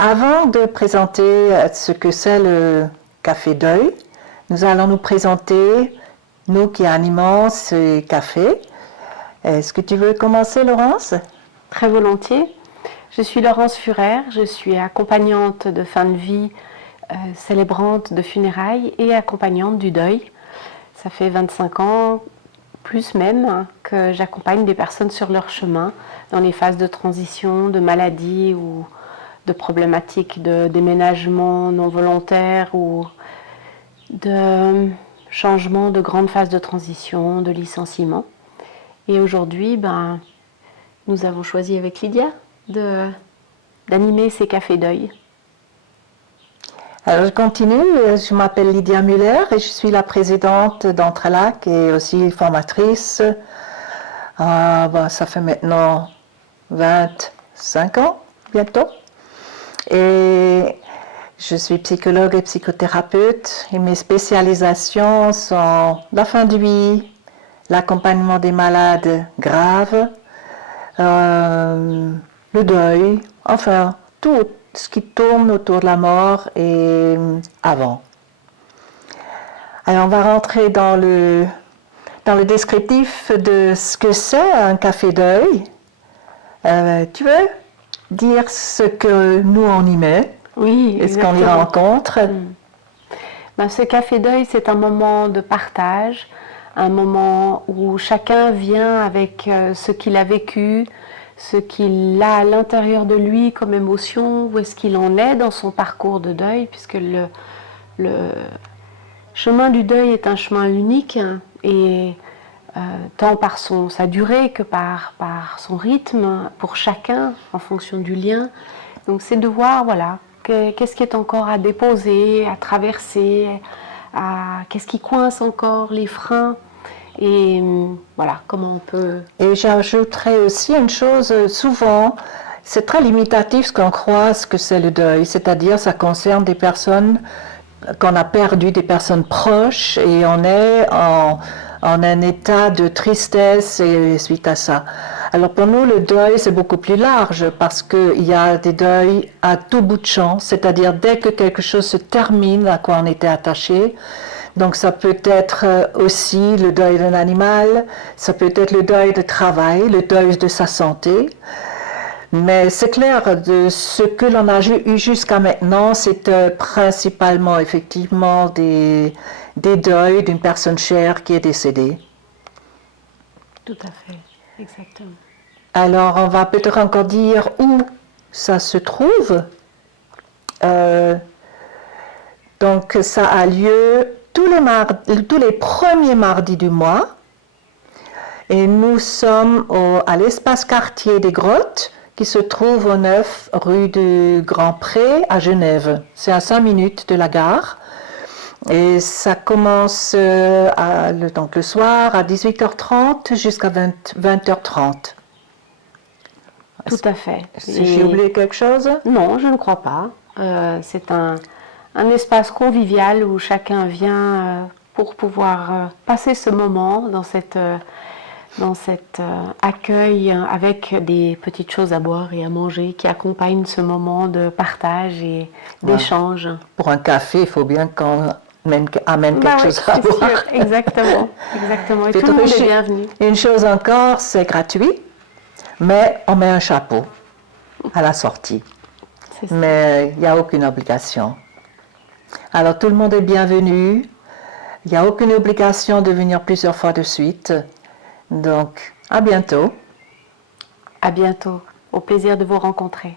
Avant de présenter ce que c'est le Café Deuil, nous allons nous présenter, nous qui animons ce café. Est-ce que tu veux commencer, Laurence? Très volontiers. Je suis Laurence Furer, je suis accompagnante de fin de vie, célébrante de funérailles et accompagnante du deuil. Ça fait 25 ans, plus même, que j'accompagne des personnes sur leur chemin dans les phases de transition, de maladie ou de problématiques de déménagement non volontaire ou de changement de grandes phases de transition, de licenciement. Et aujourd'hui, nous avons choisi avec Lydia d'animer ces cafés deuil. Alors je continue, je m'appelle Lydia Muller et je suis la présidente d'Entrelac et aussi formatrice. Ça fait maintenant 25 ans bientôt. Et je suis psychologue et psychothérapeute et mes spécialisations sont la fin de vie, l'accompagnement des malades graves, le deuil, enfin tout ce qui tourne autour de la mort et avant. Alors on va rentrer dans le descriptif de ce que c'est un café deuil. Tu veux dire ce que nous on y met? Oui, et ce qu'on y rencontre? Ce café deuil, c'est un moment de partage, un moment où chacun vient avec ce qu'il a vécu, ce qu'il a à l'intérieur de lui comme émotion, où est-ce qu'il en est dans son parcours de deuil, puisque le chemin du deuil est un chemin unique et tant par sa durée que par son rythme, pour chacun, en fonction du lien. Donc c'est de voir, qu'est-ce qui est encore à déposer, à traverser, qu'est-ce qui coince encore, les freins, et comment on peut... Et j'ajouterais aussi une chose, souvent, c'est très limitatif ce qu'on croit ce que c'est le deuil, c'est-à-dire ça concerne des personnes qu'on a perdu, des personnes proches, et on est en un état de tristesse suite à ça. Alors pour nous, le deuil, c'est beaucoup plus large parce qu'il y a des deuils à tout bout de champ, c'est-à-dire dès que quelque chose se termine à quoi on était attaché. Donc ça peut être aussi le deuil d'un animal, ça peut être le deuil de travail, le deuil de sa santé. Mais c'est clair, de ce que l'on a eu jusqu'à maintenant, c'est principalement effectivement des deuils d'une personne chère qui est décédée. Tout à fait, exactement. Alors on va peut-être encore dire où ça se trouve. Donc ça a lieu tous les premiers mardis du mois. Et nous sommes à l'espace quartier des Grottes, qui se trouve au 9 rue du Grand Pré à Genève. C'est à 5 minutes de la gare. Et ça commence donc le soir à 18h30 jusqu'à 20h30. Tout à fait. J'ai oublié quelque chose? Non, je ne crois pas. C'est un espace convivial où chacun vient pour pouvoir passer ce moment dans cet accueil avec des petites choses à boire et à manger qui accompagnent ce moment de partage et d'échange. Pour un café, il faut bien qu'on amène quelque chose à boire. Sûr, exactement. Et tout le monde est bienvenu. Une chose encore, c'est gratuit, mais on met un chapeau à la sortie. Mais il n'y a aucune obligation. Alors tout le monde est bienvenu. Il n'y a aucune obligation de venir plusieurs fois de suite. Donc, à bientôt. À bientôt. Au plaisir de vous rencontrer.